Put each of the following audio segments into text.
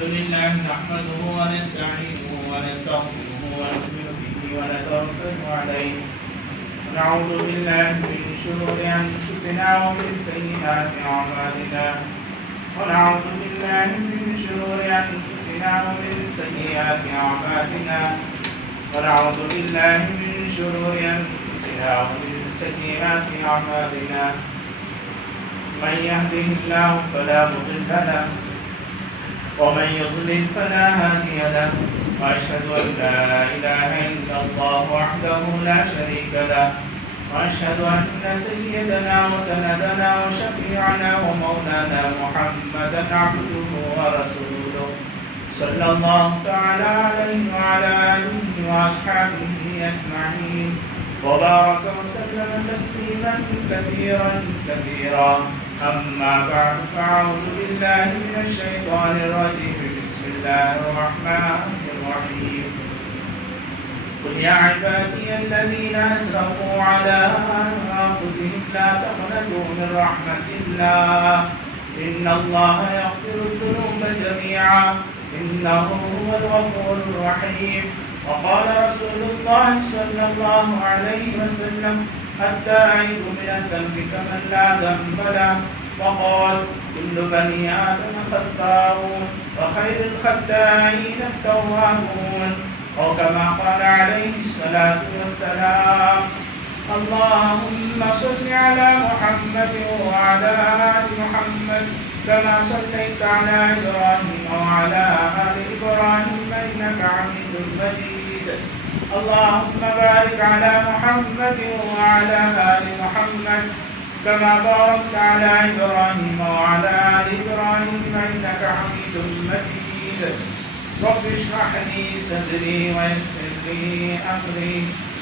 لله نحمده ونستعينه ونستغفره ونؤمن به ونتوكل عليه ونعوذ بالله من شرور أنفسنا ومن سيئات أعمالنا ونعوذ بالله من شرور أنفسنا ومن سيئات أعمالنا ونعوذ بالله من شرور أنفسنا ومن سيئات أعمالنا من يهده الله فلا مضل له ومن يضلل فلا هادي له وأشهد أن لا إله إلا الله وحده لا شريك له وأشهد أن سيدنا وسندنا وشفيعنا ومولانا محمدا عبده ورسوله صلى الله تعالى عليه وعلى آله وأصحابه أجمعين وبارك وسلم تسليما كثيرا كثيرا أما بعد فأعوذ بالله من الشيطان الرجيم بسم الله الرحمن الرحيم قل يا عبادي الذين أسرفوا على أنفسهم لا تقنطوا من رحمة الله إن الله يغفر الذنوب جميعا إنه هو الغفور الرحيم وقال رسول الله صلى الله عليه وسلم التائب من الذنب كمن لا ذنب له وقال كل بني آدم خطاؤون وخير الخطائين التوابون وكما قال عليه الصلاة والسلام اللهم صل على محمد وعلى آل محمد كما صليت على إبراهيم وعلى آل إبراهيم إنك حميد مجيد اللهم بارك على محمد وعلى آل محمد كما باركت على إبراهيم وعلى آل إبراهيم إنك حميد مجيد رب اشرح لي صدري ويسر لي أمري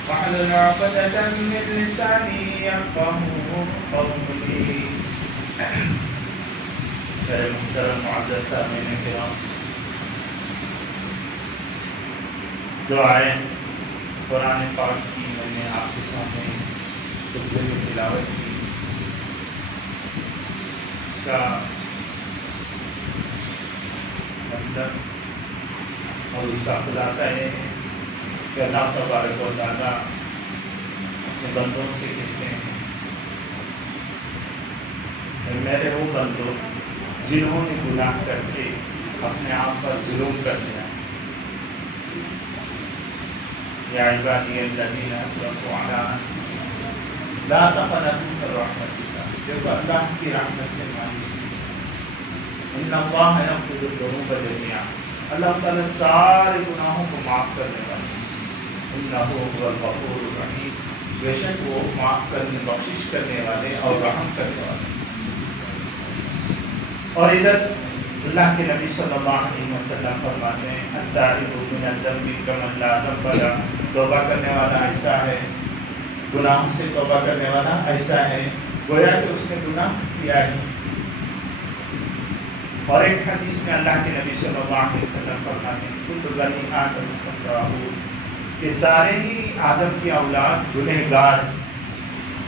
واحلل عقدة من لساني يفقهوا قولي محترم معزز سامعین کرام، دعائیں قرآن پاک کی میں نے آپ کے سامنے خطبے میں تلاوت کی کا مطلب اور اس کا خلاصہ یہ ہے کہ اللہ تبارک و تعالیٰ اپنے بندوں سے کہتے ہیں میرے وہ بندوں جنہوں نے گناہ کر کے اپنے آپ پر ظلم کر دیا، یا عبادی الذین اسرفوا علی انفسہم لا تقنطوا من رحمت اللہ، دیکھو اللہ کی رحمت سے مایوس ان اللہ یغفر الذنوب جميعا، اللہ تعالیٰ سارے گناہوں کو معاف کرنے والا، انہ هو الغفور الرحیم، بے شک وہ معاف کرنے، بخشش کرنے والے اور رحم کرنے والے۔ اور ادھر اللہ کے نبی صلی اللہ علیہ وسلم فرماتے ہیں التائب من الذنب کمن لا ذنب له، توبہ کرنے والا ایسا ہے، گناہوں سے توبہ کرنے والا ایسا ہے گویا کہ اس نے گناہ کیا ہی۔ اور ایک حدیث میں اللہ کے نبی صلی اللہ علیہ وسلم فرماتے ہیں کل بنی آدم خطاؤون، کہ سارے ہی آدم کی اولاد گنہگار،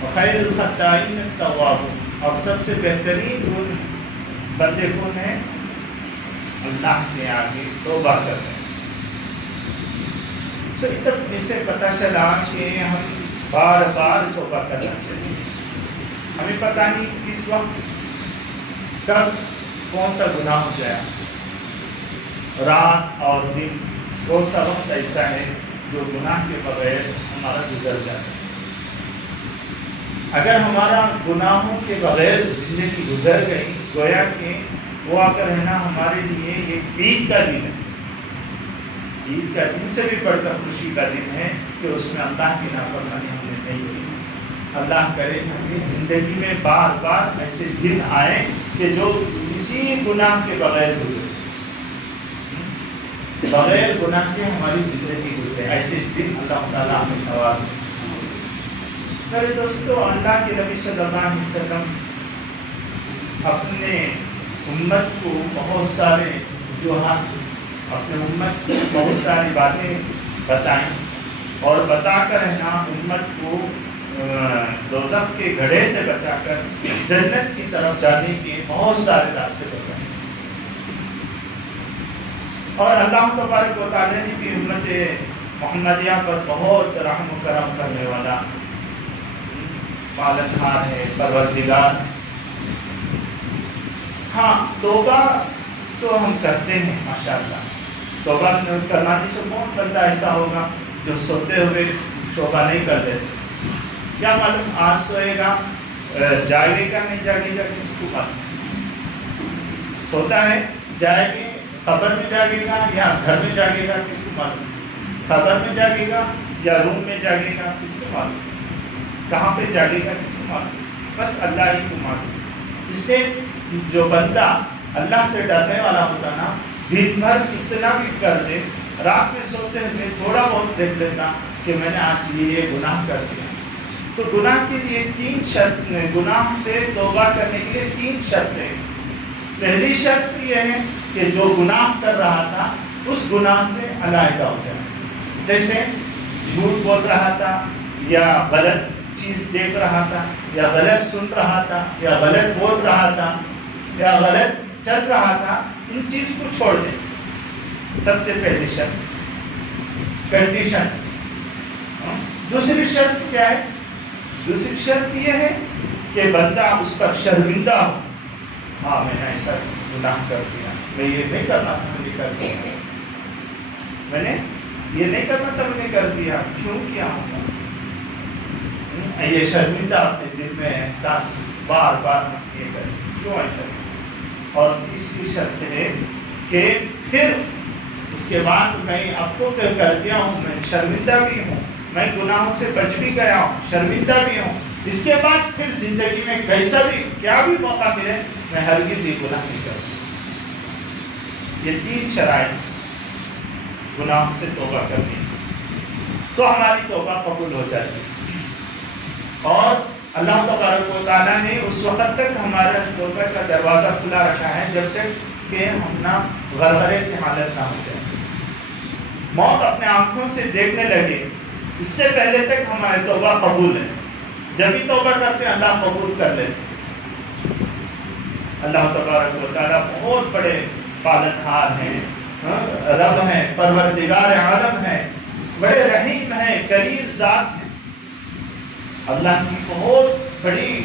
وخیر الخطائین التوابون، اور سب سے بہترین بندے کون ہیں؟ اللہ کے آگے توبہ کرتے ہیں۔ اس سے پتہ چلا کہ ہم بار بار توبہ کرنا چاہیے، ہمیں پتہ نہیں کس وقت کب کون سا گناہ ہو جائے، رات اور دن کون سا وقت ایسا ہے جو گناہ کے بغیر ہمارا گزر جائے۔ اگر ہمارا گناہوں کے بغیر زندگی گزر گئی گویا کہ وہ آ کر رہنا ہمارے لیے ایک عید کا دن ہے، عید کا دن سے بھی بڑھ کر خوشی کا دن ہے کہ اس میں اللہ کی نافرمانی ہم نے نہیں کی۔ اللہ کرے ہمیں زندگی میں بار بار ایسے دن آئے کہ جو کسی گناہ کے بغیر گزرے، بغیر گناہ کے ہماری زندگی گزرے، ایسے دن اللہ تعالیٰ ہمیں نواز دے۔ میرے دوستو، اللہ کے نبی صلی اللہ علیہ وسلم اپنے امت کو بہت سارے اپنے امت کو بہت ساری باتیں بتائیں اور بتا کر رہنا امت کو دوزخ کے گڑھے سے بچا کر جنت کی طرف جانے کے بہت سارے راستے بتائیں۔ اور اللہ تبارک و تعالیٰ نے بھی امت محمدیہ پر بہت رحم و کرم کرنے والا پالنہار ہے، پروردگار۔ ہاں توبہ تو ہم کرتے ہیں ماشاءاللہ، توبہ کرنا سے کون بندہ ایسا ہوگا جو سوتے ہوئے توبہ نہیں کر دیتے؟ کیا معلوم آج سوئے گا جاگے گا نہیں جاگے گا، کس کو معلوم؟ سوتا ہے جائے گی قبر میں جاگے گا یا گھر میں جاگے گا، کس کو معلوم؟ قبر میں جاگے گا یا روم میں جاگے گا، کس کو معلوم؟ کہاں پہ جاگے گا، کس کو معلوم؟ بس اللہ ہی کو معلوم۔ اس لیے جو بندہ اللہ سے ڈرنے والا ہوتا نا، دن بھر کتنا بھی کر دے، رات میں سوتے ہوئے تھوڑا بہت دیکھ لیتا کہ میں نے آج یہ گناہ کر دیا، تو گناہ کے لیے 3 شرط، گناہ سے توبہ کرنے کے لیے 3 شرطیں۔ پہلی شرط یہ ہے کہ جو گناہ کر رہا تھا اس گناہ سے علیحدہ ہو جائے، جیسے جھوٹ بول رہا تھا یا غلط چیز دیکھ رہا تھا یا غلط سن رہا تھا یا غلط بول رہا تھا یا غلط چل رہا تھا، ان چیز کو چھوڑ دیں۔ سب سے پہلی شرط، کنڈیشنز۔ دوسری شرط کیا ہے؟ دوسری شرط یہ ہے کہ بندہ اس پر شرمندہ ہو، ہاں میں نے ایسا گناہ کر دیا، میں یہ نہیں کرنا تھا میں نے کر دیا، میں نے یہ نہیں کرنا تھا میں نے کر دیا، کیوں کیا ہوگا؟ یہ شرمندہ اپنے دل میں احساس بار بار یہ کرے، کیوں ایسا؟ اور تیسری شرط ہے کہ پھر اس کے بعد میں اب تو کر دیا ہوں، میں شرمندہ بھی ہوں، میں گناہوں سے بچ بھی گیا ہوں، شرمندہ بھی ہوں، اس کے بعد پھر زندگی میں کیسا بھی کیا بھی موقع ملے میں ہرگز یہ گناہ نہیں کروں۔ یہ 3 شرائط گناہوں سے توبہ کرنی، تو ہماری توبہ قبول ہو جاتی ہے۔ اور اللہ تبارک و تعالیٰ نے اس وقت تک ہمارا توبہ کا دروازہ کھلا رکھا ہے جب تک کہ ہم نہ غرغرے کی حالت نہ ہو جائے، موت اپنے آنکھوں سے دیکھنے لگے، اس سے پہلے تک ہماری توبہ قبول ہے۔ جب بھی توبہ کرتے ہیں اللہ قبول کر لیتے۔ اللہ تبارک و تعالیٰ بہت بڑے پالنہار ہیں، رب ہیں، پروردگار عالم ہیں، بڑے رحیم ہیں، کریم ذات ہیں۔ اللہ کی بہت بڑی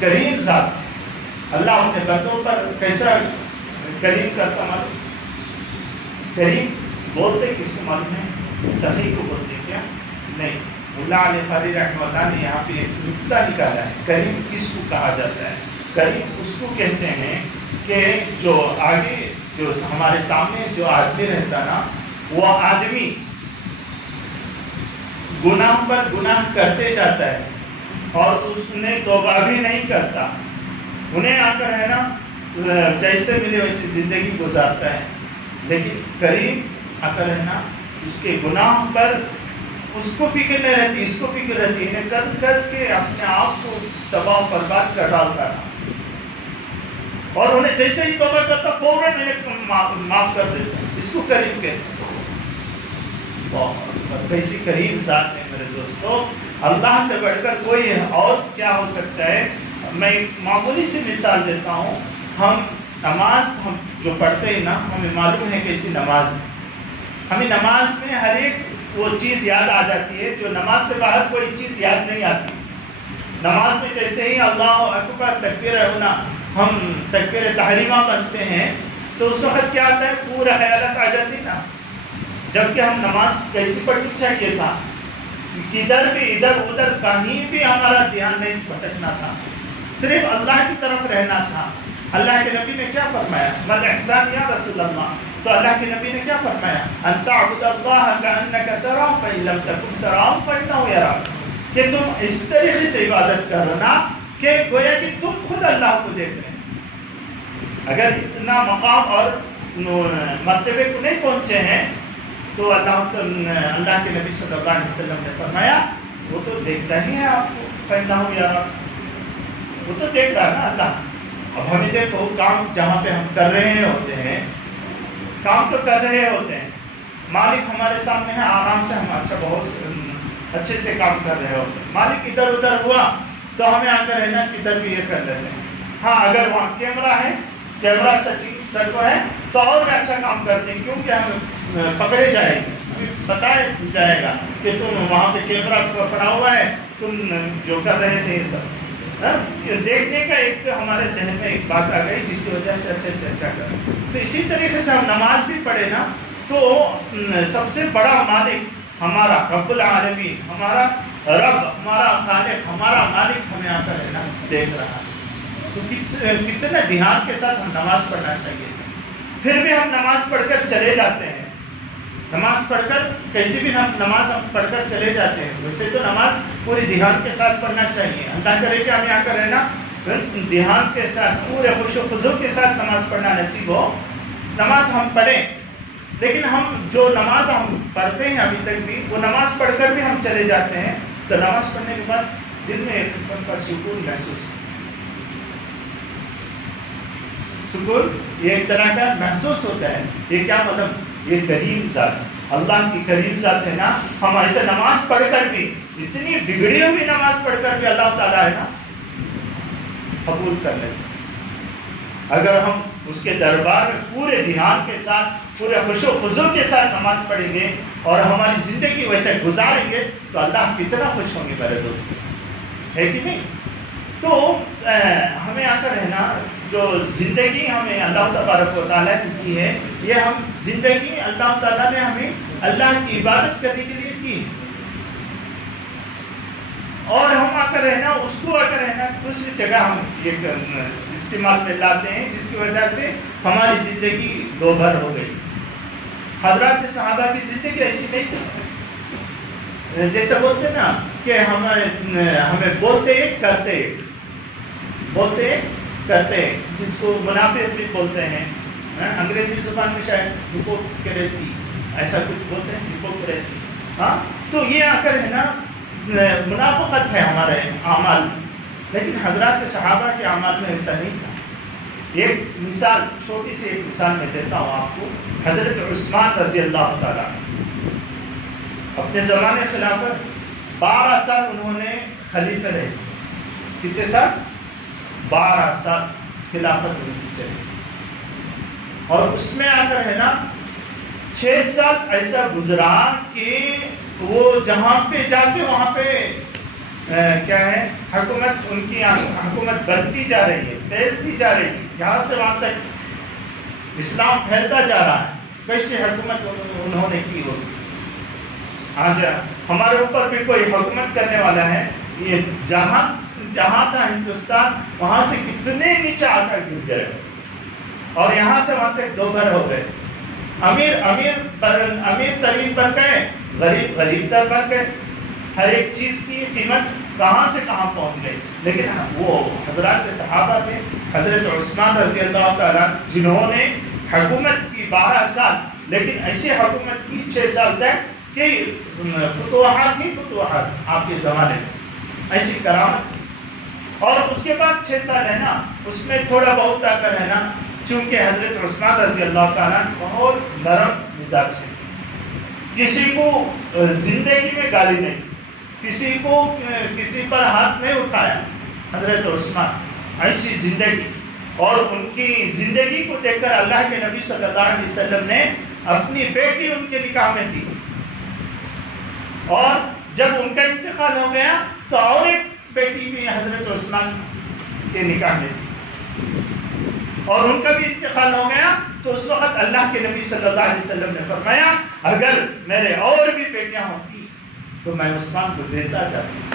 کریم ذات ہے۔ اللہ اپنے بندوں پر کیسا کریم کرتا معلوم؟ کریم بولتے کس کو معلوم ہے؟ سبھی کو بولتے کیا؟ نہیں، اللہ علیہ خالی رحمہ اللہ نے یہاں پہ ایک نکتہ نکالا ہے۔ کریم کس کو کہا جاتا ہے؟ کریم اس کو کہتے ہیں کہ جو آگے جو ہمارے سامنے جو آدمی رہتا نا، وہ آدمی گناہ پر گناہ کرتے جاتا ہے اور اس نے توبہ بھی نہیں کرتا، انہیں آ کر ہے نا جیسے ملے ویسے زندگی گزارتا ہے، لیکن کریم آ کر ہے نا اس کے گناہ پر اس کو فکر نہیں رہتی، اس کو فکر رہتی ہے، کر کر کے اپنے آپ کو تباہ و برباد کر ڈالتا ہے، اور انہیں جیسے ہی توبہ کرتا فوراً معاف کر دیتا ہے۔ اس کو کریم کہتے ہیں۔ کیسی کریم ذات ہے میرے دوستو، اللہ سے بڑھ کر کوئی اور کیا ہو سکتا ہے؟ میں معمولی سی مثال دیتا ہوں، ہم نماز ہم جو پڑھتے ہیں نا، ہمیں معلوم ہے کیسی نماز ہے، ہمیں نماز میں ہر ایک وہ چیز یاد آ جاتی ہے جو نماز سے باہر کوئی چیز یاد نہیں آتی۔ نماز میں جیسے ہی اللہ اکبر تکبیر ہونا، ہم تکبیر تحریمہ بنتے ہیں تو اس وقت کیا آتا ہے؟ پورا خیالات آ جاتی نا، جبکہ ہم نماز کیسی پڑھنی چاہیے تھا، کدھر بھی ادھر ادھر کہیں بھی ہمارا دھیان نہیں بھٹکنا تھا، صرف اللہ کی طرف رہنا تھا۔ اللہ کے نبی نے کیا فرمایا؟ مل احسان یا رسول اللہ، تو اللہ کے نبی نے کیا فرمایا؟ ان تعبد اللہ کانک تراہ فان لم تکن تراہ فانہ یراک، کہ تم اس طریقے سے عبادت کرنا کہ گویا کہ تم خود اللہ کو دیکھ رہے ہیں۔ اگر اتنا مقام اور مرتبے کو نہیں پہنچے ہیں تو اللہ کے نبی صلی اللہ علیہ وسلم نے فرمایا وہ تو دیکھتا ہی ہے آپ کو، فانہ یراک، وہ تو دیکھ رہا ہے نا اللہ۔ اب ہمیں دیکھو کام جہاں پہ ہم کر رہے ہوتے ہیں، کام تو کر رہے ہوتے ہیں، مالک ہمارے سامنے ہے، آرام سے ہم بہت اچھے سے کام کر رہے ہوتے ہیں، مالک ادھر ادھر ہوا تو ہمیں آ کر ہے نا کدھر بھی یہ کر لیتے ہیں۔ ہاں اگر وہاں کیمرہ ہے، کیمرہ سیٹنگ تڑکو ہے تو اور بھی اچھا کام کرتے ہیں، کیونکہ ہم پکڑے جائیں گے، ہمیں بتایا جائے گا کہ تم وہاں پہ کیمرہ پڑا ہوا ہے، تم جو کر رہے تھے یہ سب دیکھنے کا ایک ہمارے ذہن میں ایک بات آ گئی جس کی وجہ سے اچھے سے اچھا کریں۔ تو اسی طریقے سے ہم نماز بھی پڑھے نا تو سب سے بڑا مالک ہمارا رب العالمین، ہمارا رب، ہمارا خالق، ہمارا مالک ہمیں آ کر ہے نا دیکھ رہا ہے، تو کتنے دھیان کے ساتھ ہم نماز پڑھنا چاہیے۔ پھر بھی ہم نماز پڑھ کر چلے جاتے ہیں، نماز پڑھ کر کیسی بھی نماز ہم پڑھ کر چلے جاتے ہیں، ویسے تو نماز پوری دھیان کے ساتھ پڑھنا چاہیے۔ اللہ کرے کہ ہمیں آ کر ہے نا دھیان کے ساتھ پورے خوش و خضوع کے ساتھ نماز پڑھنا نصیب ہو۔ نماز ہم پڑھیں، لیکن ہم جو نماز ہم پڑھتے ہیں ابھی تک بھی، وہ نماز پڑھ کر بھی ہم چلے جاتے ہیں، تو نماز پڑھنے کے بعد دل میں ایک قسم کا سکون محسوس ہوتا ہے، سکون یہ ایک طرح کا محسوس ہوتا ہے۔ یہ کیا مطلب؟ یہ کریم ذات، اللہ کی کریم ذات ہے نا، ہم ایسے نماز پڑھ کر بھی، اتنی بگڑی ہوئی نماز پڑھ کر بھی اللہ تعالیٰ ہے نا قبول کر لیتے۔ اگر ہم اس کے دربار میں پورے دھیان کے ساتھ، پورے خوش و خضوع کے ساتھ نماز پڑھیں گے اور ہماری زندگی ویسے گزاریں گے تو اللہ کتنا خوش ہوں گے میرے دوست، ہے کہ نہیں؟ تو ہمیں آ کر ہے نا جو زندگی ہمیں اللہ تبارک و تعالیٰ نے دی ہے، یہ ہم زندگی اللہ تعالیٰ نے ہمیں اللہ کی عبادت کرنے کے لیے کی، اور ہم آ کر رہنا اس کو آ کر رہنا دوسری جگہ ہم یہ استعمال میں لاتے ہیں، جس کی وجہ سے ہماری زندگی دو بھر ہو گئی۔ حضرات صحابہ کی زندگی ایسی نہیں تھی، جیسے بولتے نا کہ ہمیں بولتے کرتے، بولتے کرتے، جس کو منافق بھی بولتے ہیں، انگریزی زبان میں شاید ہپوکریسی ایسا کچھ بولتے ہیں، ہپوکریسی۔ ہاں، تو یہ آ کر ہے نا منافقت ہے ہمارے اعمال میں، لیکن حضرات صحابہ کے اعمال میں ایسا نہیں تھا۔ ایک مثال، چھوٹی سی ایک مثال میں دیتا ہوں آپ کو۔ حضرت عثمان رضی اللہ تعالیٰ اپنے زمانے خلافت 12 سال انہوں نے خلیفہ رہے۔ کتنے سال؟ 12 سال خلافت ان کی چلی، اور اس میں آ کر ہے نا 6 سال ایسا گزرا کہ وہ جہاں پہ جاتے وہاں پہ کیا ہے، حکومت ان کی حکومت بڑھتی جا رہی ہے، پھیلتی جا رہی ہے، یہاں سے وہاں تک اسلام پھیلتا جا رہا ہے۔ کیسی حکومت انہوں نے کی ہوگی؟ آج ہمارے اوپر بھی کوئی حکومت کرنے والا ہے، یہ جہاں تھا ہندوستان، وہاں سے کتنے نیچے آ کر گر گئے، اور یہاں سے وہاں تک دو بھر ہو گئے۔ امیر ترین بن گئے، غریب تر بن گئے، ہر ایک چیز کی قیمت کہاں سے کہاں پہنچ گئی۔ لیکن وہ حضرات صحابہ تھے، حضرت عثمان رضی اللہ تعالیٰ، جنہوں نے حکومت کی 12 سال، لیکن ایسی حکومت کی 6 سال تک کہ فتوحات ہی فتوحات آپ کے زمانے میں، ایسی کرامت۔ اور اس کے بعد 6 سال ہے نا، اس میں تھوڑا بہت آ کر ہے نا، چونکہ حضرت عثمان رضی اللہ تعالیٰ بہت نرم مزاج ہے، کسی کو زندگی میں گالی نہیں، کسی پر ہاتھ نہیں اٹھایا۔ حضرت عثمان ایسی زندگی، اور ان کی زندگی کو دیکھ کر اللہ کے نبی صلی اللہ علیہ وسلم نے اپنی بیٹی ان کے نکاح میں دی، اور جب ان کا انتقال ہو گیا تو اور ایک بیٹی بھی حضرت عثمان کے نکاح میں دی، اور ان کا بھی انتقال ہو گیا تو اس وقت اللہ کے نبی صلی اللہ علیہ وسلم نے فرمایا اگر میرے اور بھی بیٹیاں ہوتی تو میں عثمان کو دیتا جاتا۔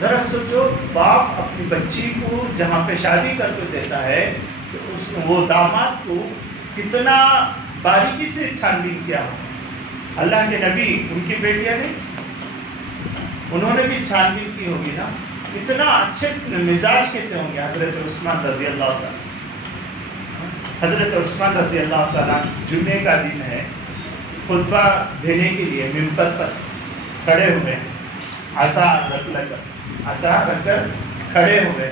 ذرا سوچو، باپ اپنی بچی کو جہاں پہ شادی کر کے دیتا ہے تو وہ داماد کو کتنا باریکی سے چھان بین کیا ہو۔ اللہ کے نبی ان کی بیٹیاں نہیں تھی، انہوں نے بھی چھان بین کی ہوگی نا، اتنا اچھے مزاج کے ہوں گے حضرت عثمان رضی اللہ تعالیٰ۔ حضرت عثمان رضی اللہ تعالیٰ جمعے کا دن ہے، خطبہ دینے کے لیے ممبر پر کھڑے ہوئے، عصا رکھ کر کھڑے ہوئے،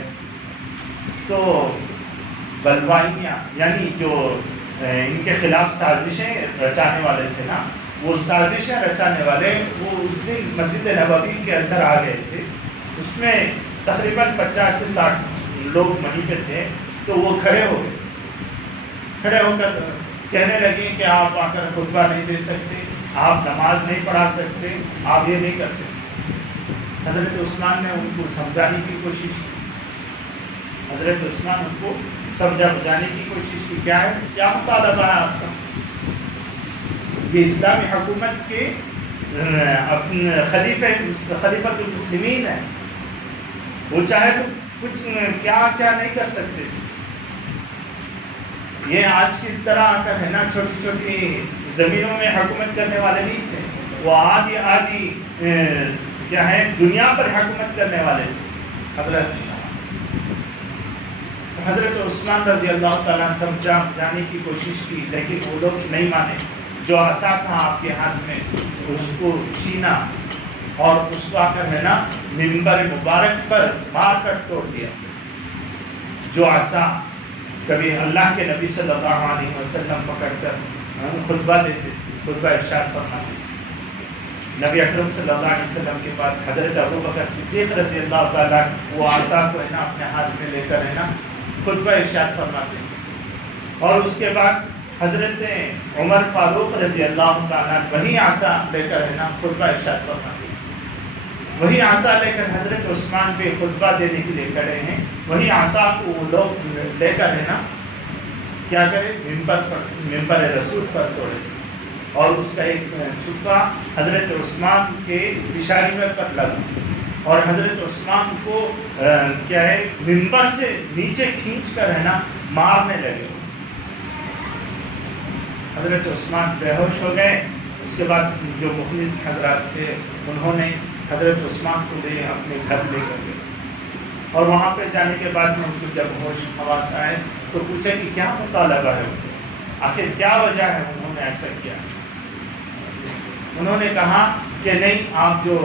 تو بلوائیاں یعنی جو ان کے خلاف سازشیں رچانے والے تھے نا، وہ سازشیں رچانے والے وہ اس دن مسجد نبوی کے اندر آ گئے تھے۔ اس میں تقریباً 50 سے 60 لوگ وہیں پہ تھے، تو وہ کھڑے ہو گئے کھڑے ہو کر کہنے لگے کہ آپ آ کر خطبہ نہیں دے سکتے، آپ نماز نہیں پڑھا سکتے، آپ یہ نہیں کر سکتے۔ حضرت عثمان نے ان کو سمجھانے کی کوشش کی، حضرت عثمان ان کو سمجھا بجانے کی کوشش کی، کیا مطالبہ ہے آپ کا؟ یہ اسلامی حکومت کے خلیفۃ المسلمین ہے، وہ چاہے تو کچھ کیا نہیں کر سکتے۔ یہ آج کی طرح آ کر ہے نا چھوٹی چھوٹی زمینوں میں حکومت کرنے والے نہیں تھے، وہ آدھی کیا ہے دنیا پر حکومت کرنے والے تھے۔ حضرت عثمان رضی اللہ تعالیٰ نے سمجھا جانے کی کوشش کی، لیکن وہ لوگ نہیں مانے۔ جو عصا تھا آپ کے ہاتھ میں اس کو چھینا اور اس کو آ کر ہے نا منبر مبارک پر مار کر توڑ دیا۔ جو عصا کبھی اللہ کے نبی صلی اللہ علیہ وسلم پکڑ کر خطبہ دیتے، خطبہ ارشاد فرماتے، نبی اکرم صلی اللہ علیہ وسلم کے بعد حضرت ابوبکر صدیق رضی اللہ تعالیٰ وہ عصا کو ہے نا اپنے ہاتھ میں لے کر ہے نا خطبہ ارشاد فرماتے ہیں، اور اس کے بعد حضرت عمر فاروق رضی اللہ تعالیٰ وہی عصا لے کر ہے نا خطبہ ارشاد فرماتے ہیں، وہی عصا لے کر حضرت عثمان پہ خطبہ دینے کے لیے کھڑے ہیں، وہی عصا کو وہ لوگ لے کر ہے نا کیا کرے منبر رسول پر توڑے، اور اس کا ایک چھکا حضرت عثمان کے پیشانی پر لگا، اور حضرت عثمان کو کیا ہے منبر سے نیچے کھینچ کر ہے نا مارنے لگے۔ حضرت عثمان بے ہوش ہو گئے۔ اس کے بعد جو مخلص حضرات تھے انہوں نے حضرت عثمان کو لے اپنے گھر لے کر گئے، اور وہاں پہ جانے کے بعد میں ان کو جب ہوش حواس آئے تو پوچھا کہ کیا مطالبہ ہے، آخر کیا وجہ ہے انہوں نے ایسا کیا۔ انہوں نے کہا کہ نہیں، آپ جو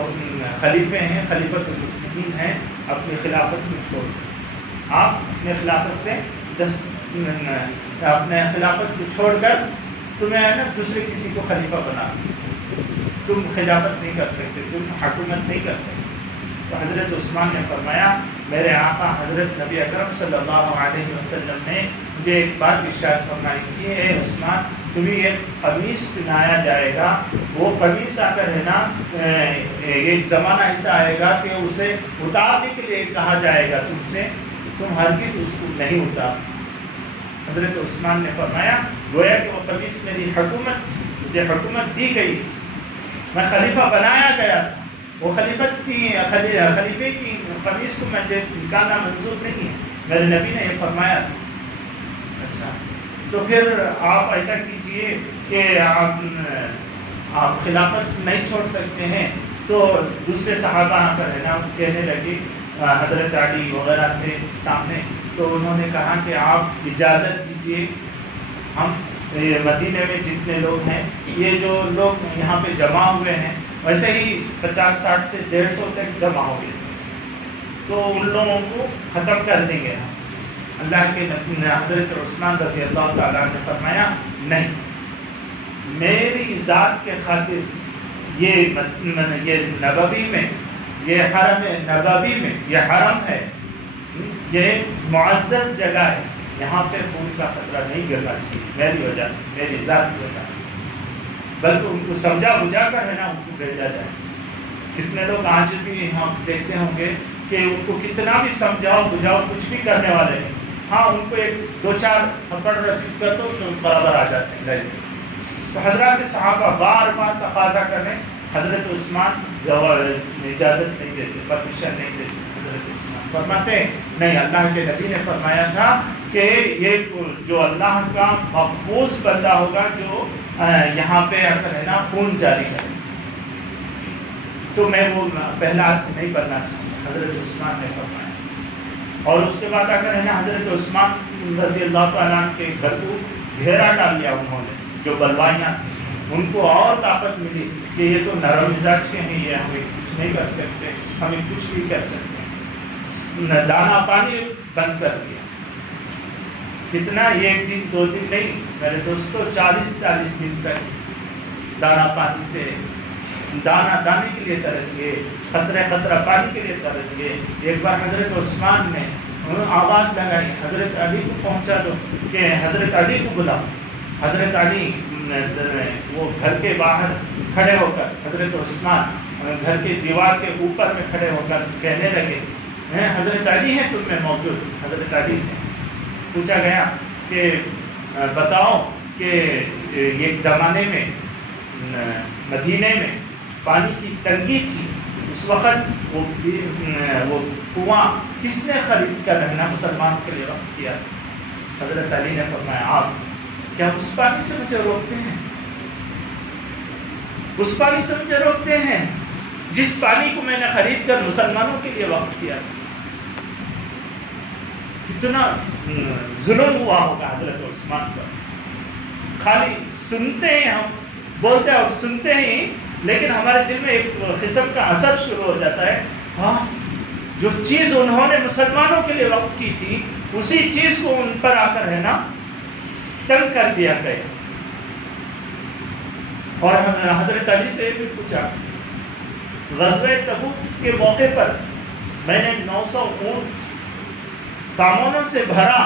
خلیفے ہیں، خلیفۃ المسلمین ہیں، اپنی خلافت کو چھوڑ دیں، آپ اپنے خلافت سے اپنے خلافت کو چھوڑ کر تمہیں ہے نا دوسرے کسی کو خلیفہ بنا، تم خلافت نہیں کر سکتے، تم حکومت نہیں کر سکتے۔ تو حضرت عثمان نے فرمایا، میرے آقا حضرت نبی اکرم صلی اللہ علیہ وسلم نے مجھے ایک بات ارشاد فرمائی کہ اے عثمان، تمہیں ایک قمیص پہنایا جائے گا، وہ قمیص آ کر ہے نا ایک زمانہ ایسا آئے گا کہ اسے اتارنے کے لیے کہا جائے گا تم سے، تم ہرگز اس کو نہیں اتار۔ حضرت عثمان نے فرمایا گویا کہ وہ قمیص میری حکومت، مجھے حکومت دی گئی، میں خلیفہ بنایا گیا تھا، وہ خلیفے کی قمیص کو مجھے نکالنا منظور نہیں ہے، میرے نبی نے یہ فرمایا تھا۔ اچھا، تو پھر آپ ایسا کیجئے کہ آپ خلافت نہیں چھوڑ سکتے ہیں۔ تو دوسرے صحابہ آ کر ہے نا کہنے لگے، حضرت علی وغیرہ تھے سامنے، تو انہوں نے کہا کہ آپ اجازت دیجئے، ہم مدینے میں جتنے لوگ ہیں، یہ جو لوگ یہاں پہ جمع ہوئے ہیں ویسے ہی 50-60 سے 150 تک جمع ہو گئے، تو ان لوگوں کو ختم کر دیں گے ہم۔ اللہ کے حضرت عثمان رضی اللہ تعالیٰ نے فرمایا نہیں، میری ذات کے خاطر یہ نبوی میں، یہ حرم نبوی میں، یہ حرم ہے، یہ معزز جگہ ہے، یہاں پہ خون کا خطرہ نہیں گرنا چاہیے میری وجہ سے، میری ذات کی وجہ سے، بلکہ ان کو سمجھا بجھا کر ہے نا ان کو بھیجا جائے۔ کتنے لوگ آج بھی ہم دیکھتے ہوں گے کہ ان کو کتنا بھی سمجھاؤ بجھاؤ کچھ بھی کرنے والے ہیں، ہاں ان کو ایک 2-4 تھپڑ رسید کر دو تو برابر آ جاتے ہیں۔ تو حضرات صحابہ بار بار تقاضا کرنے، حضرت عثمان اجازت نہیں دیتے، پرمیشن نہیں دیتے۔ حضرت عثمان فرماتے نہیں، اللہ کے نبی نے فرمایا تھا کہ یہ جو اللہ کا مقبوض بندہ ہوگا جو یہاں پہ آ کر ہے نا خون جاری کرے، تو میں وہ پہلا ہاتھ نہیں بننا چاہتا، حضرت عثمان نے فرمایا۔ اور اس کے بعد آ کر ہے نا حضرت عثمان رضی اللہ تعالیٰ کے گھر کو گھیرا ڈال لیا انہوں نے، جو بلوائیاں تھیں ان کو اور طاقت ملی کہ یہ تو نرم مزاج کے ہیں، یہ ہمیں کچھ نہیں کر سکتے، ہمیں کچھ بھی کر سکتے، دانا پانی بند کر دیا۔ کتنا، 1 دن 2 دن نہیں میرے دوستوں، 40 دن تک دانا پانی سے دانے کے لیے ترس گئے، قطرہ پانی کے لیے ترس گئے۔ ایک بار حضرت عثمان نے انہوں نے آواز لگائی حضرت علی کو پہنچا دو کہ حضرت علی کو بلاؤ. حضرت علی وہ گھر کے باہر کھڑے ہو کر حضرت عثمان گھر کے دیوار کے اوپر میں کھڑے ہو کر کہنے لگے حضرت علی ہیں تم میں موجود. حضرت علی ہیں. پوچھا گیا کہ بتاؤ کہ ایک زمانے میں مدینے میں پانی کی تنگی تھی, اس وقت وہ کنواں کس نے خرید کر رہنا مسلمان کے لیے وقت کیا؟ حضرت علی نے فرمایا آپ کیا اس پانی سے مجھے روکتے ہیں؟ اس پانی سے مجھے روکتے ہیں جس پانی کو میں نے خرید کر مسلمانوں کے لیے وقت کیا. کتنا ظلم ہوا ہوگا حضرت عثمان پر. خالی سنتے ہیں, ہم بولتے ہیں اور سنتے ہی, لیکن ہمارے دل میں ایک قسم کا اثر شروع ہو جاتا ہے. ہاں, جو چیز انہوں نے مسلمانوں کے لیے وقت کی تھی اسی چیز کو ان پر آ کر ہے نا تنگ کر دیا گیا. اور حضرت علی سے بھی پوچھا غزوہ تبوک کے موقع پر میں نے 900 اونٹ سامانوں سے بھرا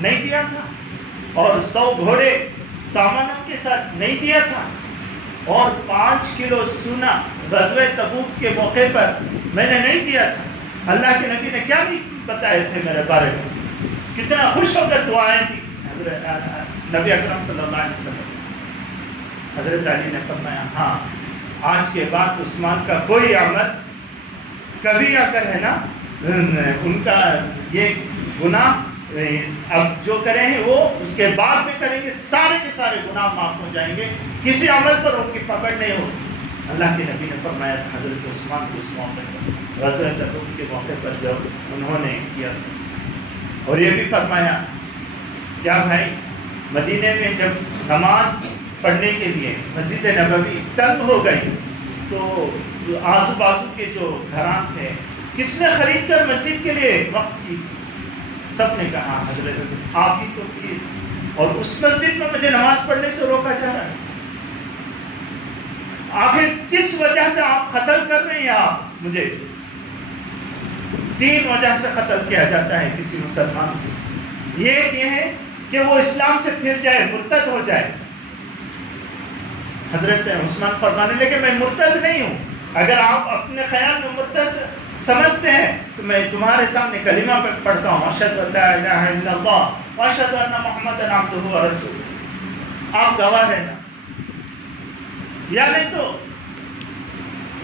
نہیں دیا تھا اور 100 گھوڑے سامانوں کے ساتھ نہیں دیا تھا اور 5 کلو سونا غزوہ تبوک کے موقع پر میں نے نہیں دیا تھا. اللہ کے نبی نے کیا نہیں بتائے تھے میرے بارے میں, کتنا خوش ہو کر دعائیں دی نبی اکرم صلی اللہ علیہ وسلم. حضرت علی نے فرمایا ہاں, آج کے بعد عثمان کا کوئی عمل کبھی اگر ہے نا ان کا یہ گناہ اب جو کریں ہیں وہ اس کے بعد میں کریں گے, سارے کے سارے گناہ معاف ہو جائیں گے, کسی عمل پر ان کی پکڑ نہیں ہوگی. اللہ کے نبی نے فرمایا حضرت عثمان کو اس موقع پر غزوہ تبوک کے موقع پر جب انہوں نے کیا اور یہ بھی فرمایا کیا بھائی مدینے میں جب نماز پڑھنے کے لیے مسجد نبوی تنگ ہو گئی تو آزو بازو کے جو گھران تھے کس نے خرید کر مسجد کے لیے وقف کی؟ سب نے کہا حضرت آپ ہی تو کی, اور اس مسجد میں مجھے نماز پڑھنے سے روکا جا رہا ہے. آخر کس وجہ سے آپ قتل کر رہے ہیں؟ آپ مجھے 3 وجہ سے قتل کیا جاتا ہے کسی مسلمان کو. یہ ہے کہ وہ اسلام سے پھر جائے, مرتد ہو جائے. حضرت عثمان فرمانے لگے میں مرتد نہیں ہوں, اگر آپ اپنے خیال میں مرتد سمجھتے ہیں تو میں تمہارے سامنے کلمہ پڑھتا ہوں اشہد ان لا الہ الا اللہ واشہد ان محمدا عبدہ ورسولہ, آپ گواہ رہنا. یا نہیں تو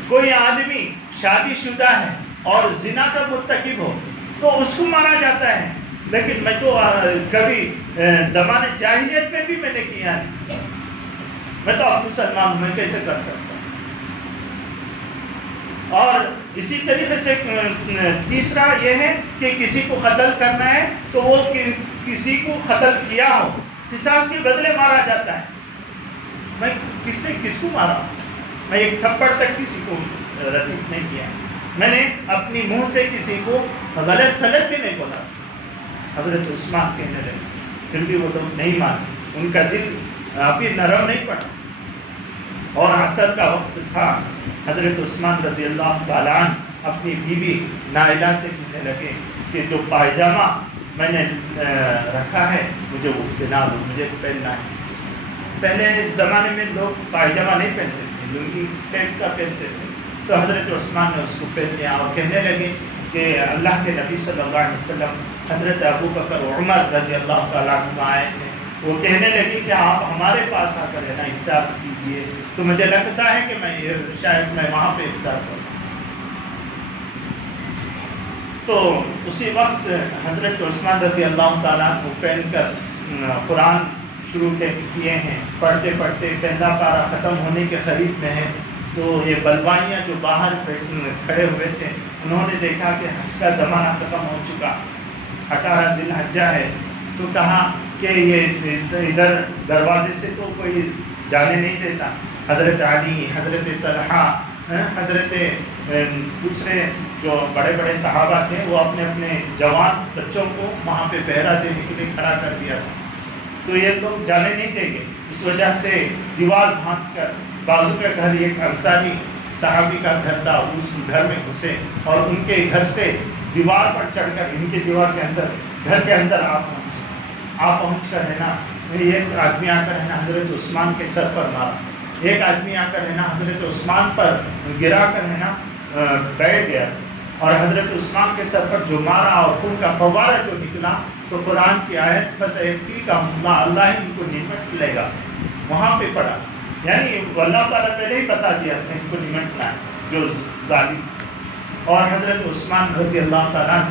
کوئی آدمی شادی شدہ ہے اور زنا کا مرتکب ہو تو اس کو مارا جاتا ہے, لیکن میں تو کبھی زمانے جاہلیت میں بھی میں نے کیا نہیں, میں تو اب مسلمان ہوں, میں کیسے کر سکتا ہوں. اور اسی طریقے سے تیسرا یہ ہے کہ کسی کو قتل کرنا ہے تو وہ کسی کو قتل کیا ہو, قصاص کے بدلے مارا جاتا ہے. میں کس کو مارا ہوں؟ میں ایک تھپڑ تک کسی کو رسید نہیں کیا, میں نے اپنی منہ سے کسی کو غلط سلط بھی نہیں بولا. حضرت عثمان کہنے لگے, پھر بھی وہ لوگ نہیں مانے, ان کا دل ابھی نرم نہیں پڑا. اور عصر کا وقت تھا, حضرت عثمان رضی اللہ تعالیٰ عنہ اپنی بیوی نائلہ سے کہنے لگے کہ جو پائجامہ میں نے رکھا ہے مجھے وہ پہنا دو, مجھے پہننا ہے. پہلے زمانے میں لوگ پائجامہ نہیں پہنتے تھے, لنگی ٹائپ کا پہنتے تھے. تو حضرت عثمان نے اس کو پہن لیا اور کہنے لگے کہ اللہ کے نبی صلی اللہ علیہ وسلم حضرت ابو بکر و عمر رضی اللہ تعالیٰ عنہ آئے تھے, وہ کہنے لگے کہ آپ ہمارے پاس آ کر رہنا افطار کیجیے, تو مجھے لگتا ہے کہ میں شاید میں وہاں پہ افطار کروں. تو اسی وقت حضرت عثمان رضی اللہ تعالیٰ کو پہن کر قرآن شروع کیے ہیں, پڑھتے پڑھتے پہلا پارہ ختم ہونے کے قریب میں ہے. تو یہ بلوائیاں جو باہر کھڑے ہوئے تھے انہوں نے دیکھا کہ حج کا زمانہ ختم ہو چکا, 18 ذی الحجہ ہے, تو کہا کہ یہ ادھر دروازے سے تو کوئی جانے نہیں دیتا. حضرت علی, حضرت طلحہ, حضرت دوسرے جو بڑے بڑے صحابہ تھے وہ اپنے اپنے جوان بچوں کو وہاں پہ پہرا دینے کے لیے کھڑا کر دیا تھا. تو یہ لوگ جانے نہیں دیں گے, اس وجہ سے دیوار بھانگ کر بازو کا گھر ایک انصاری صحابی کا گھر تھا, اس گھر میں گھسے اور ان کے گھر سے دیوار پر چڑھ کر ان کے دیوار کے اندر گھر کے اندر آپ پہنچ کر ہے نا ایک آدمی آ کر ہے نا حضرت عثمان کے سر پر مارا، ایک آدمی آ کر ہے نا حضرت عثمان پر گرا کر ہے نا بیٹھ گیا، اور حضرت عثمان کے سر پر جو مارا اور خون کا فوارہ جو نکلا، تو قرآن کی آیت بس کا اللہ ہی ان کو نمٹ لے گا وہاں پہ پڑا، یعنی اللہ تعالیٰ پہلے ہی بتا دیا تھا ان کو نمٹنا ہے جو ظالم۔ اور حضرت عثمان رضی اللہ تعالیٰ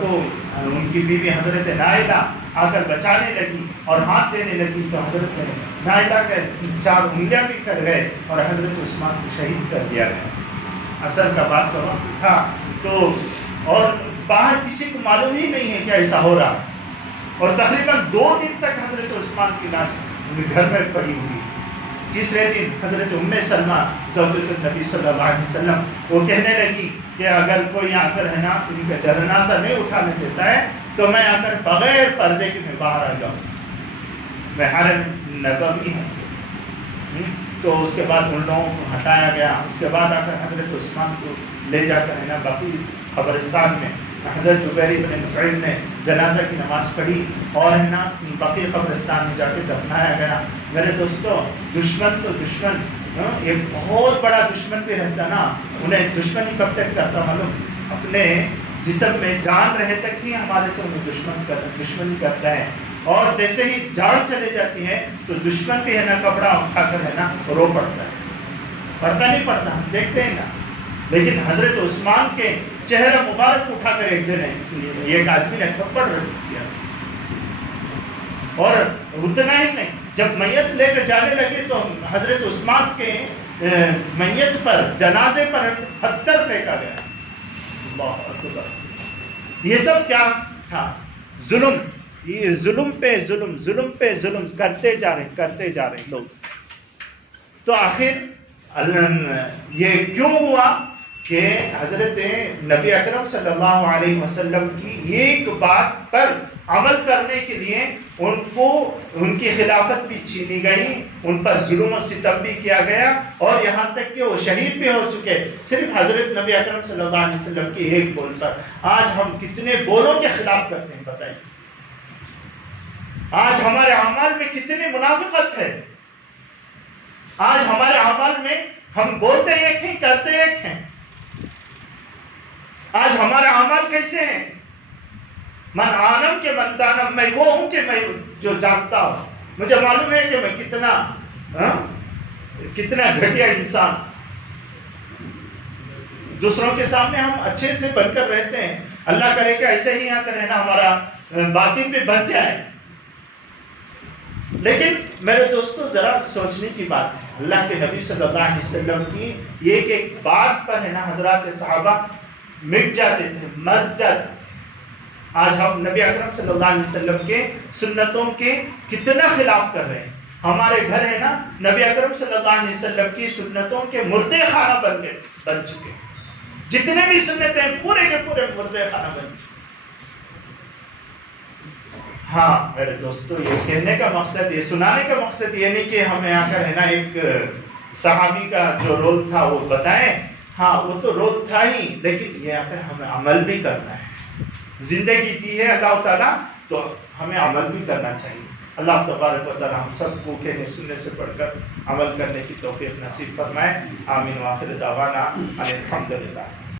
کو ان کی بیوی حضرت نائلہ آ کر بچانے لگی اور ہاتھ دینے لگی، تو حضرت نائلہ کے 4 انگلیاں بھی کٹ گئے اور حضرت عثمان کو شہید کر دیا گیا۔ عصر کا بعد کا وقت تھا، تو اور باہر کسی کو معلوم ہی نہیں ہے کہ ایسا ہو رہا، اور تقریباً 2 دن تک حضرت عثمان کی لاش گھر میں پڑی ہوئی۔ تیسرے دن حضرت ام سلمہ زوجۃ النبی صلی اللہ علیہ وسلم وہ کہنے لگی کہ اگر کوئی آ کر ہے نا ان کا جنازہ نہیں اٹھانے دیتا ہے تو میں آ کر بغیر پردے کے میں باہر آ جاؤں، میں حرم نبوی ہوں۔ تو اس کے بعد ان لوگوں کو ہٹایا گیا، اس کے بعد آ کر حضرت عثمان کو لے جا کر ہے نا بقیع قبرستان میں حضرت جبیر بن مطعم نے جنازہ کی نماز پڑھی اور ہے نا بقیع قبرستان میں جا کے دفنایا گیا۔ میرے دوستو، دشمن تو دشمن، ایک بہت بڑا دشمن بھی رہتا نا، انہیں دشمنی کب تک کرتا معلوم؟ اپنے جسم میں جان رہے تک ہی ہمارے سے انہیں دشمنی کرتا ہے، اور جیسے ہی جان چلے جاتی ہے تو دشمن بھی ہے نا کپڑا اٹھا کر ہے نا رو پڑتا ہے، پڑتا نہیں پڑتا، ہم دیکھتے ہیں نا۔ لیکن حضرت عثمان کے چہرہ مبارک اٹھا کر ایک دن ایک آدمی نے تھپڑ رسید کیا، اور اتنا ہی نہیں، جب میت لے کر جانے لگے تو حضرت عثمان کے میت پر جنازے پر پتھر پھینکا گیا۔ اللہ اکبر! یہ سب کیا تھا؟ ظلم، یہ ظلم پہ ظلم، ظلم پہ ظلم کرتے جا رہے لوگ۔ تو آخر یہ کیوں ہوا کہ حضرت نبی اکرم صلی اللہ علیہ وسلم کی ایک بات پر عمل کرنے کے لیے ان کی خلافت بھی چھینی گئی، ان پر ظلم و ستم بھی کیا گیا، اور یہاں تک کہ وہ شہید بھی ہو چکے صرف حضرت نبی اکرم صلی اللہ علیہ وسلم کے ایک بول پر۔ آج ہم کتنے بولوں کے خلاف کرتے ہیں بتائیں؟ آج ہمارے اعمال میں کتنی منافقت ہے، آج ہمارے اعمال میں ہم بولتے ایک ہیں کرتے ایک ہیں۔ آج ہمارا اعمال کیسے ہیں؟ من عالم کے من دانم، میں وہ ہوں کہ میں جو جانتا ہوں، مجھے معلوم ہے کہ میں کتنا گھٹیا انسان۔ دوسروں کے سامنے ہم اچھے سے بن کر رہتے ہیں، اللہ کرے کہ ایسے ہی یہاں کا رہنا ہمارا باطن بھی بن جائے۔ لیکن میرے دوستو ذرا سوچنے کی بات ہے، اللہ کے نبی صلی اللہ علیہ وسلم کی ایک بات پر ہے نا حضرات صحابہ مٹ جاتے تھے، مر جاتے تھے۔ آج ہم نبی اکرم صلی اللہ علیہ وسلم کے سنتوں کے کتنا خلاف کر رہے ہیں۔ ہمارے گھر ہے نا نبی اکرم صلی اللہ علیہ وسلم کی سنتوں کے مردے خانہ بن چکے، جتنے بھی سنتیں ہیں پورے کے پورے مردے خانہ بن چکے۔ ہاں میرے دوستو، یہ کہنے کا مقصد، یہ سنانے کا مقصد یہ نہیں کہ ہمیں آ کر ہے نا ایک صحابی کا جو رول تھا وہ بتائیں، ہاں وہ تو رول تھا ہی، لیکن یہ آ کر ہمیں عمل بھی کرنا ہے۔ زندگی دی ہے اللہ تعالیٰ تو ہمیں عمل بھی کرنا چاہیے۔ اللہ تبارک و تعالیٰ ہم سب کو کہنے سننے سے پڑھ کر عمل کرنے کی توفیق نصیب فرمائے۔ آمین۔ وآخر دعوانا الحمدللہ۔